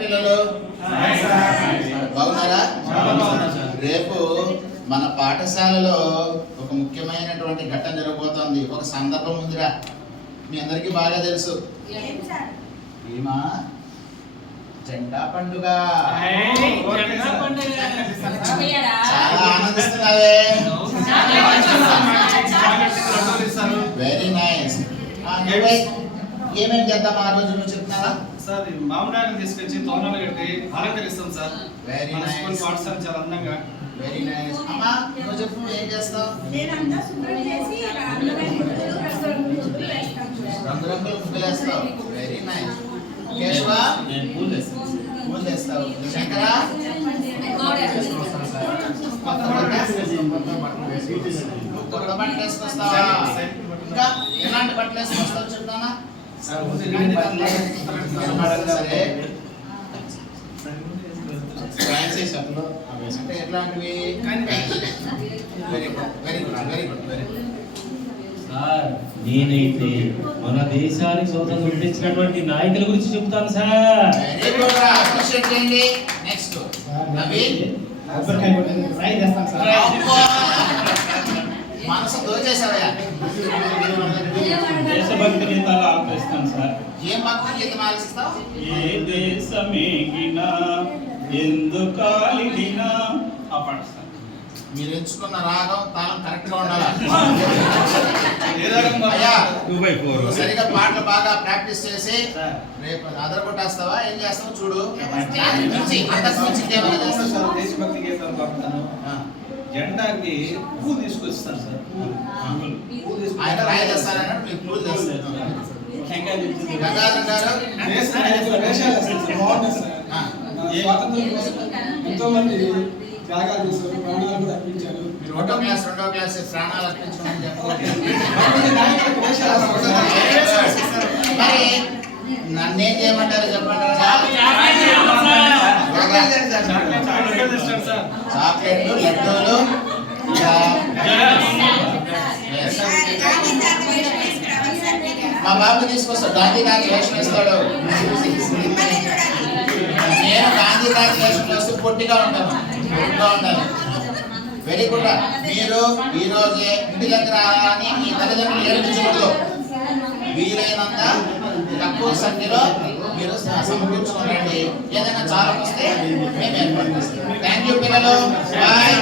పిల్లలు. బాగున్నారా? రేపు మన పాఠశాలలో ఒక ముఖ్యమైనటువంటి ఘట్టం జరగబోతోంది. ఒక సందర్భం ఉందిరా. మీ అందరికీ బాగా తెలుసు. భీమా జెండా పండుగ. చాలా ఆనందిస్తున్నావే. వెరీ నైస్ ఏమేం చేద్దాం ఆ రోజు? నువ్వు చెప్తున్నావా సార్ మామిడాకులు తీసుకొచ్చి తోరణాలు కట్టి అలంకరిస్తాం సార్. Nice. స్కూల్ పాఠశాల చాలా అందంగా. వెరీ నైస్ అమ్మా నువ్వు చెప్పు ఏం చేస్తావు? నేనంతా శుభ్రం చేసి రంగురంగుల ముగ్గులు వేస్తాను వేస్తావు. Very nice Keshava? పూలు వేస్తావు. శంకర? కొత్త బట్టలు వేసుకొస్తావా? ఇంకా ఎలాంటి బట్టలు వేసుకొస్తావు చెప్తానా అంటే ఎట్లాంటివి very good very good very good very good sir నేనైతే మన దేశానికి స్వతంత్రం తెచ్చినటువంటి నాయకుల గురించి చెప్తాను సార్ వెరీ గుడ్ రా అప్రిషియేట్ చేయండి నెక్స్ట్! మనసు దోచేసావయ్యా దేశభక్తి సార్ ఏం భక్తి గీతం ఆలోచిస్తావు? ఏ దేశమేగినా ఎందుకాలినా ఆ పాట సార్ మీరు ఎంచుకున్న రాగం తాళం కరెక్ట్గా ఉండాలా సరిగా పాటలు బాగా ప్రాక్టీస్ చేసి రేపు అదర కొట్టేస్తావా? ఏం చేస్తావు? చూడు. దేశభక్తి గీతాలు పాడతాను. జెండాకి పువ్వు తీసుకొస్తాను సార్. పువ్వు ఆయన తీసుకొస్తాను. ఎంతో మంది త్యాగాలు చేశారు. ప్రాణాలు కూడా అర్పించారు మీరు ఒకటో క్లాస్ రెండో క్లాస్ ప్రాణాలు సార్. మరి నన్నేం చేయమంటారు చెప్పండి చాక్లెట్లు లడ్డూలు మా బాబు తీసుకొస్తాడు. గాంధీ గాంధీ వేషం వేస్తాడు. నేను గాంధీ గాంధీ వేషం వేస్తూ పొట్టిగా ఉంటాను. పొట్టిగా ఉండాలి వెరీ గుడ్ మీరు ఈ రోజే ఇంటి దగ్గర అని మీ తల్లిదండ్రులు ఏడిపించకూడదు. వీలైనంత తక్కువ సంఖ్యలో మీరు స- సమకూర్చుకోనండి ఏదైనా చాలా వస్తే మేము ఏర్పాటు చేస్తాం. థ్యాంక్ యూ పిల్లలు. బాయ్